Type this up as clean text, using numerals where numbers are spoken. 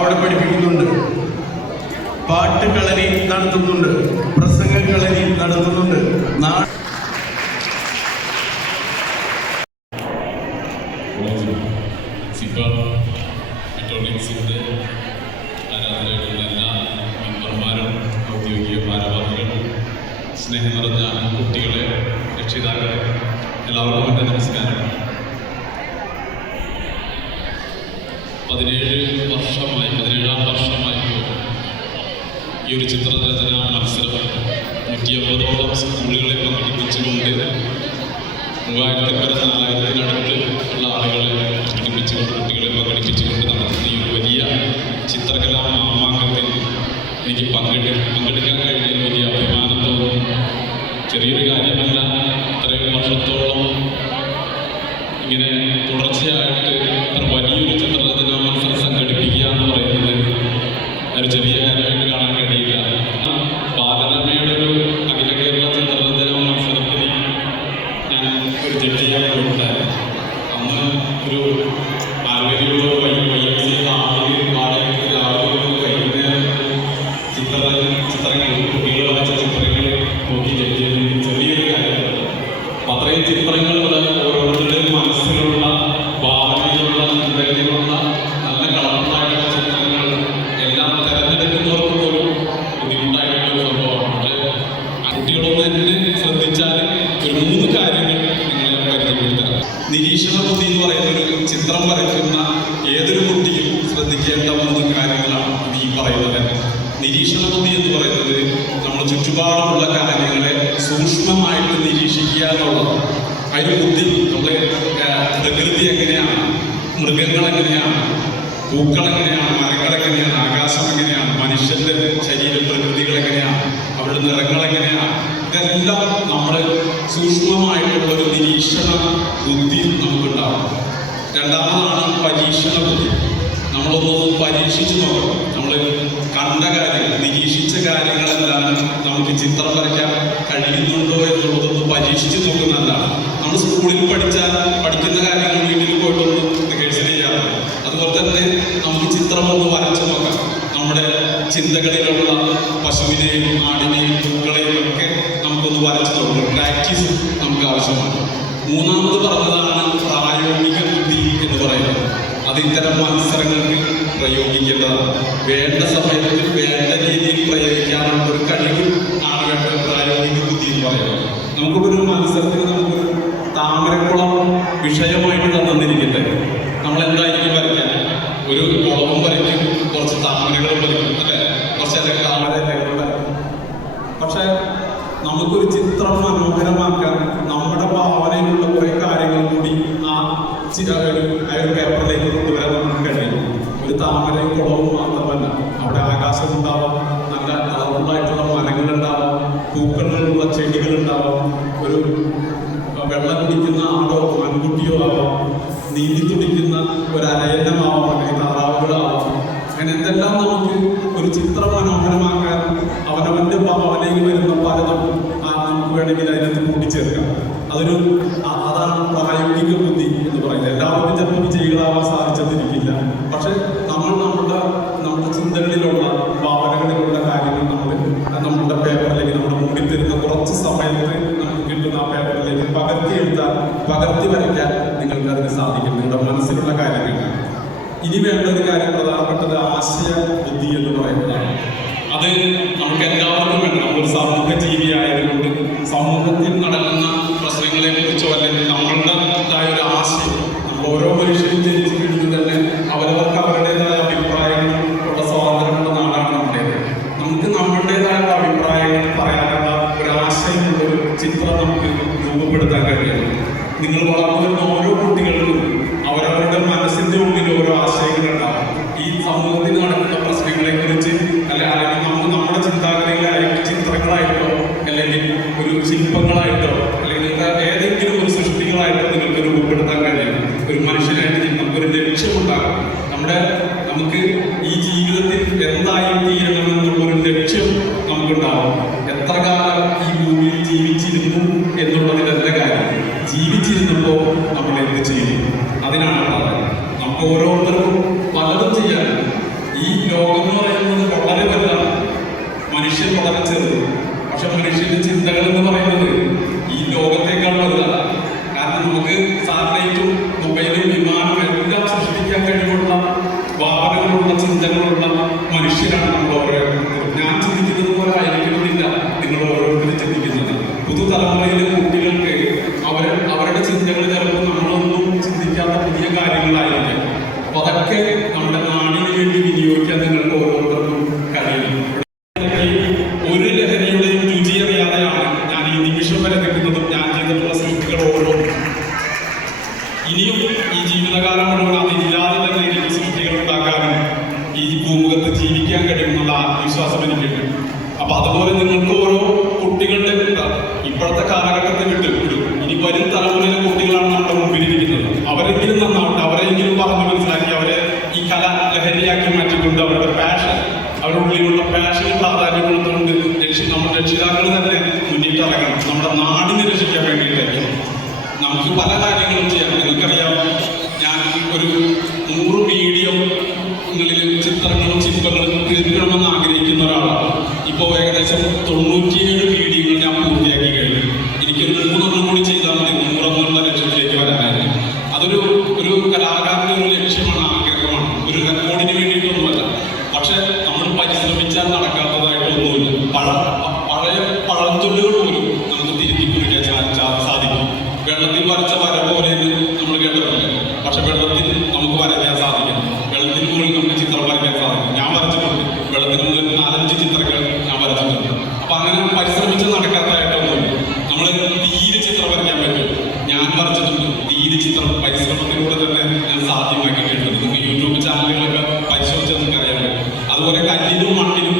അവിടെ പഠിപ്പിക്കുന്നുണ്ട്. പാട്ട് കളരി നടത്തുന്നുണ്ട്, പ്രസംഗ കളരി നടത്തുന്നുണ്ട്. ആരാധനയുള്ള എല്ലാ മെമ്പർമാരും, ഔദ്യോഗിക ഭാരവാഹികൾ, സ്നേഹം നിറഞ്ഞ കുട്ടികളെ, രക്ഷിതാക്കളെ, എല്ലാവർക്കും എൻ്റെ നമസ്കാരം. 17-ാം വർഷമായിട്ട് ഈ ഒരു ചിത്രരചനാ മത്സരം 150ഓളം സ്കൂളുകളെ പങ്കെടുപ്പിച്ചുകൊണ്ട് 3000-4000-നടുത്ത് ഉള്ള ആളുകളെ പങ്കെടുപ്പിച്ചുകൊണ്ട്, കുട്ടികളെ പങ്കെടുപ്പിച്ചുകൊണ്ട് നടത്തുന്ന ഈ ഒരു വലിയ ചിത്രകലാ മാമാങ്കത്തിൽ എനിക്ക് പങ്കെടുക്കാൻ കഴിഞ്ഞാൽ വലിയ അഭിമാനം തോന്നും. ചെറിയൊരു കാര്യമല്ല. ഇത്രയും വർഷത്തോളം ഇങ്ങനെ തുടർച്ചയായിട്ട് ഇത്ര വലിയൊരു ചിത്രരചനാ മത്സരം സംഘടിപ്പിക്കുക എന്ന് പറയുന്നത് ഒരു ചെറിയ കാര്യമായിട്ട് കാണാൻ കഴിയില്ല. ബാലരമയുടെ ഒരു അഖില കേരള ചിത്രരചനാ മത്സരത്തിൽ ഞാൻ ഒരു ജഡ്ജ് ചെയ്യാൻ പോയിട്ടുണ്ടായിരുന്നു. അന്ന് ഒരു ആരോഗ്യമുള്ള ചിത്രങ്ങൾ, കുട്ടികൾ വരച്ച ചിത്രങ്ങൾ നോക്കി ജഡ്ജ് ചെയ്യുന്ന ചെറിയൊരു കാര്യമാണ്. അപ്പം അത്രയും ചിത്രങ്ങൾ ഓരോരുത്തരുടെയും മനസ്സിലുള്ള, ഭാവനയിലുള്ള, ചിന്തകളിലുള്ള നല്ല കളർഫുള്ളായിട്ടുള്ള ചിത്രങ്ങൾ എല്ലാം തിരഞ്ഞെടുക്കുന്നവർക്ക് പോലും ബുദ്ധിമുട്ടായിട്ടുള്ള സംഭവമാണ്. പക്ഷേ കുട്ടികളൊന്നും എന്നെ ശ്രദ്ധിച്ചാൽ ഒരു 3 കാര്യങ്ങൾ നിങ്ങളെ പരിചയപ്പെടുത്തരാം. നിരീക്ഷണ ബുദ്ധി എന്ന് പറയുന്ന ഒരു ചിത്രം വരയ്ക്കുന്ന ഏതൊരു കുട്ടിയും ശ്രദ്ധിക്കേണ്ട 3 കാര്യങ്ങളാണ് ഈ പറയുന്നത്. നിരീക്ഷണ ബുദ്ധി എന്ന് പറയുന്നത് നമ്മൾ ചുറ്റുപാടുമുള്ള കാര്യങ്ങളെ സൂക്ഷ്മമായിട്ട് നിരീക്ഷിക്കുക എന്നുള്ളതാണ്. അതിന് ബുദ്ധി നമ്മുടെ പ്രകൃതി എങ്ങനെയാണ്, മൃഗങ്ങൾ എങ്ങനെയാണ്, പൂക്കൾ എങ്ങനെയാണ്, മരങ്ങൾ എങ്ങനെയാണ്, ആകാശം എങ്ങനെയാണ്, മനുഷ്യന്റെ ശരീര പ്രകൃതികൾ എങ്ങനെയാണ്, അവരുടെ നിറങ്ങൾ എങ്ങനെയാണ്, ഇതെല്ലാം നമ്മൾ സൂക്ഷ്മമായിട്ടുള്ള ഒരു നിരീക്ഷണ ബുദ്ധി നമുക്കുണ്ടാവും. രണ്ടാമതാണ് പരീക്ഷണ ബുദ്ധി. നമ്മളൊന്ന് പരീക്ഷിച്ച് നോക്കണം. നമ്മൾ കണ്ട കാര്യങ്ങൾ, നിരീക്ഷിച്ച കാര്യങ്ങളെല്ലാം നമുക്ക് ചിത്രം വരയ്ക്കാൻ കഴിയുന്നുണ്ടോ എന്നുള്ളതൊന്ന് പരീക്ഷിച്ച് നോക്കുന്നതല്ലാണ്. നമ്മൾ സ്കൂളിൽ പഠിക്കുന്ന കാര്യങ്ങൾ വീട്ടിൽ പോയിട്ടൊന്ന് റിഹേഴ്സൽ ചെയ്യാറുണ്ട്. അതുപോലെ തന്നെ നമുക്ക് ചിത്രം ഒന്ന് വരച്ചു നോക്കാം. നമ്മുടെ ചിന്തകളിലുള്ള പശുവിനെയും ആടിനെയും പൂക്കളെയും ഒക്കെ നമുക്കൊന്ന് വരച്ചു നോക്കാം. പ്രാക്ടീസ് നമുക്ക് ആവശ്യമാണ്. മൂന്നാമത് പറഞ്ഞതാണ് പ്രായോഗിക ബുദ്ധി എന്ന് പറയുന്നത്. അത് ഇത്തരം മത്സരങ്ങൾക്ക് പ്രയോഗിക്കേണ്ടതാണ്. വേണ്ട സമയത്ത് വേണ്ട രീതിയിൽ പ്രയോഗിക്കാനുള്ള ഒരു കഴിവ് ആണ് വേണ്ട പ്രായോഗിക ബുദ്ധി എന്ന് പറയുന്നത്. നമുക്കൊരു മത്സരത്തിന് നമുക്കൊരു താമരക്കുളം വിഷയമായിട്ട് തന്നിരിക്കട്ടെ. നമ്മളെന്തായിരിക്കും വരയ്ക്കാൻ? ഒരു കുളവും വരയ്ക്കും, കുറച്ച് താമരകളും വരയ്ക്കും, അല്ലെ? കുറച്ചൊക്കെ താമര വരയ്ക്കും. പക്ഷെ നമുക്കൊരു ചിത്രം മനോഹരമാക്കാൻ നമ്മുടെ ഭാവനയിലുള്ള കുറെ കാര്യങ്ങൾ കൂടി ആ ഒരു പേപ്പറിലേക്ക് കൊണ്ടുവരാൻ നമുക്ക് കഴിയും. ഒരു താമരയും കുളവും മാത്രമല്ല, അവിടെ ആകാശം ഉണ്ടാവാം, നല്ല കളർഫുള്ളായിട്ടുള്ള മരങ്ങളുണ്ടാവാം, പൂക്കളിലുള്ള ചെടികളുണ്ടാവാം, ഒരു വെള്ളം കുടിക്കുന്ന ആടോ ആൺകുട്ടിയോ ആവാം, നീന്തി തുടിക്കുന്ന ഒരു അരയന്നമാവാം, അല്ലെങ്കിൽ താറാവുകളാവാം. അങ്ങനെ എന്തെല്ലാം നമുക്ക് ഒരു ചിത്രം മനോഹരമാക്കാൻ അവനവന്റെ ഭാവനയിൽ വരുന്ന പലതും നമുക്ക് വേണമെങ്കിൽ അതിനകത്ത് കൂട്ടിച്ചേർക്കാം. അതാണ് പ്രായോഗിക ബുദ്ധി എന്ന് പറയുന്നത്. എല്ലാവർക്കും ചിലപ്പോൾ വിജയികളാവാൻ സാധിച്ചെന്നിരിക്കില്ല. പക്ഷെ നമ്മുടെ ചിന്തകളിലുള്ള, ഭാവനകളിലുള്ള കാര്യങ്ങൾ നമ്മളുടെ പേപ്പറിലേക്ക് നമ്മുടെ മുമ്പിൽ തരുന്ന കുറച്ച് സമയത്ത് നമുക്ക് കിട്ടുന്ന ആ പേപ്പറിലേക്ക് പകർത്തി വരയ്ക്കാൻ നിങ്ങൾക്ക് അതിന് സാധിക്കും, നിങ്ങളുടെ മനസ്സിലുള്ള കാര്യങ്ങൾ. ഇനി വേണ്ട ഒരു കാര്യം, പ്രധാനപ്പെട്ടത് ആശയ ബുദ്ധി എന്ന് പറയുന്നതാണ്. അത് നമുക്ക് എല്ലാവർക്കും വേണം. നമ്മളൊരു സമൂഹ ജീവിയായതുകൊണ്ട് സമൂഹത്തിൽ നടക്കുന്ന പ്രശ്നങ്ങളെ കുറിച്ചോ അല്ലെങ്കിൽ നമ്മളുടേതായ ഒരു ആശയം, നമ്മൾ ഓരോ മനുഷ്യരും ജനിച്ചു കഴിഞ്ഞാൽ തന്നെ അവരവർക്ക് അവരുടേതായ അഭിപ്രായങ്ങളുള്ള സ്വാതന്ത്ര്യമുള്ള നാടാണ് നമ്മുടേത്. നമുക്ക് നമ്മളുടേതായ അഭിപ്രായങ്ങൾ പറയാനുള്ള ഒരു ആശയമുള്ള ഒരു ചിത്രം നമുക്ക് രൂപപ്പെടുത്താൻ കഴിയണം. നിങ്ങൾ വളർന്നു വരുന്ന ഓരോ കുട്ടികൾക്കും അവരവരുടെ മനസ്സിന്റെ ഉള്ളിൽ ഓരോ ആശയങ്ങളുണ്ടാവും. ഈ സമൂഹത്തിൽ നടക്കുന്ന പ്രശ്നങ്ങളെ കുറിച്ച് അല്ലെങ്കിൽ നമ്മുടെ ചിന്താഗതികളായിട്ട് ചിത്രങ്ങളായിട്ടോ അല്ലെങ്കിൽ ഒരു ശില്പങ്ങളായിട്ടോ അല്ലെങ്കിൽ ഏതെങ്കിലും ഒരു സൃഷ്ടികളായിട്ടോ നിങ്ങൾക്ക് രൂപപ്പെടുത്താൻ കഴിയും. ഒരു മനുഷ്യനായിട്ട് നമുക്കൊരു ലക്ഷ്യമുണ്ടാകും. നമുക്ക് ഈ ജീവിതത്തിൽ എന്തായി തീരണമെന്നുള്ളൊരു ലക്ഷ്യം നമുക്കുണ്ടാവും. എത്ര കാലം ഈ ഭൂമിയിൽ ജീവിച്ചിരുന്നു എന്നുള്ളതിലെന്ത കാര്യം, ജീവിച്ചിരുന്നപ്പോൾ നമ്മൾ എന്ത് ചെയ്യും, അതിനാണ് പറയുന്നത്. നമുക്ക് ഓരോരുത്തർക്കും പലതും ചെയ്യാനുണ്ട്. ഈ ഈ ലോകം എന്ന് പറയുന്നത് വളരെ വലുതാണ്, മനുഷ്യൻ വളരെ ചെറുത്. പക്ഷെ മനുഷ്യന്റെ ചിന്തകൾ എന്ന് പറയുന്നത് ഈ ലോകത്തേക്കാൾ വലുതാണ്. കാരണം നമുക്ക് സാറ്റലൈറ്റും മൊബൈലും വിമാനവും എല്ലാം സൃഷ്ടിക്കാൻ കഴിവുള്ള ഭാവനകളുള്ള ചിന്തകളുള്ള മനുഷ്യരാണ് നമ്മൾ ഓരോരുത്തരും. ഞാൻ ചിന്തിക്കുന്നത് പോലെ ആയിരിക്കണമെന്നില്ല നിങ്ങൾ ഓരോരുത്തരും ചിന്തിക്കുന്നത്. പുതുതലമുറയിലെ കുട്ടികൾക്ക് അവരുടെ ചിന്തകൾ ചിലപ്പോൾ നമ്മളൊന്നും ചിന്തിക്കാത്ത പുതിയ കാര്യങ്ങളായിരിക്കും. അപ്പൊ അതൊക്കെ നമ്മുടെ നാടിന് വേണ്ടി വിനിയോഗിക്കാൻ നിങ്ങൾക്ക് ഓരോരുത്തർക്കും കഴിയും. ഒരു ലഹരിയുടെയും രുചി അറിയാതെയാണ് ഞാൻ ഈ നിമിഷം വരെ നിൽക്കുന്നതും ഞാൻ ചെയ്തിട്ടുള്ള സൃഷ്ടികൾ ഓരോന്നും. ഇനിയും ഈ ജീവിതകാലം മുഴുവൻ അതില്ലാതെ തന്നെ എനിക്ക് സൃഷ്ടികൾ ഉണ്ടാക്കാനും ഈ ഭൂമുഖത്ത് ജീവിക്കാൻ കഴിയുമെന്നുള്ള ആത്മവിശ്വാസം എനിക്കുണ്ട്. അപ്പൊ അതുപോലെ നിങ്ങൾക്ക് ഓരോ കുട്ടികളുടെ ഇപ്പോഴത്തെ കാലഘട്ടത്തെ വിടും. ഇനി വരും തലമുറയിലെ കുട്ടികളാണ് നമ്മുടെ മുമ്പിലിരിക്കുന്നത്. അവരെങ്കിലും നന്നാവട്ടെ, അവരെങ്കിലും പറഞ്ഞു മനസ്സിലാക്കി അവരെ ഈ കല ലഹരിയാക്കി മാറ്റിക്കൊണ്ട് അവരുടെ പാഷൻ, അവരുടെ ഉള്ളിലുള്ള പാഷന് പ്രാധാന്യം കൊടുത്തുകൊണ്ട് നമ്മുടെ രക്ഷിതാക്കൾ തന്നെ മുന്നിട്ടിറങ്ങണം. നമ്മുടെ നാടിനെ രക്ഷിക്കാൻ വേണ്ടിയിട്ട് നമുക്ക് പല കാര്യങ്ങളും ചെയ്യാം. നിങ്ങൾക്കറിയാം, ഞാൻ ഒരു 100 മീഡിയങ്ങളിൽ ചിത്രങ്ങളും ശില്പങ്ങളും തീർക്കണമെന്ന് ആഗ്രഹിക്കുന്ന ഒരാളാണ്. ഇപ്പോൾ ഏകദേശം 97 മീഡിയങ്ങൾ ഞാൻ പൂർത്തിയാക്കി കഴിഞ്ഞു. എനിക്കൊരു 3 കൂടി ചെയ്താൽ മതി 100 ലക്ഷ്യത്തിലേക്ക് വരാനായിട്ട്. അതൊരു കലാകാരന്റെ ഒരു ലക്ഷ്യമാണ്, ആഗ്രഹമാണ്. ഒരു റെക്കോർഡിന് വേണ്ടിയിട്ടൊന്നുമല്ല. പക്ഷെ നമ്മൾ പരിശ്രമിച്ചാൽ നടക്കാത്തതായിട്ടൊന്നുമില്ല. പഴയ പഴഞ്ചൊല്ലുകൾ പോലും നമുക്ക് തിരുത്തി കുറിക്കാൻ സാധിക്കും. വെള്ളത്തിൽ വരച്ച വര പോലെ നമ്മൾ കേട്ടിട്ടില്ല. പക്ഷെ വെള്ളത്തിൽ നമുക്ക് വരയ്ക്കാൻ സാധിക്കും. വെള്ളത്തിൽ മുകളിൽ നമുക്ക് ചിത്രം വരയ്ക്കാൻ സാധിക്കും. ഞാൻ വരച്ചിട്ടുണ്ട്. വെള്ളത്തിന് മുകളിൽ 4-5 ചിത്രങ്ങൾ ഞാൻ വരച്ചിട്ടുണ്ട്. അപ്പൊ അങ്ങനെ പരിശ്രമിച്ച് നടക്കാത്തതായിട്ടൊന്നുമില്ല. നമ്മൾ തീരെ ചിത്രം വരയ്ക്കാൻ പറ്റും. ഞാൻ വരച്ചിട്ടുണ്ട്. തീരെ ചിത്രം പരിശ്രമത്തിലൂടെ തന്നെ ഞാൻ സാധ്യമാക്കിയിട്ടുണ്ട്. നിങ്ങൾക്ക് യൂട്യൂബ് ചാനലുകളൊക്കെ പരിശോധിച്ചാൽ നിങ്ങൾക്ക് അറിയാൻ പറ്റും. അതുപോലെ കല്ലിലും മണ്ണിലും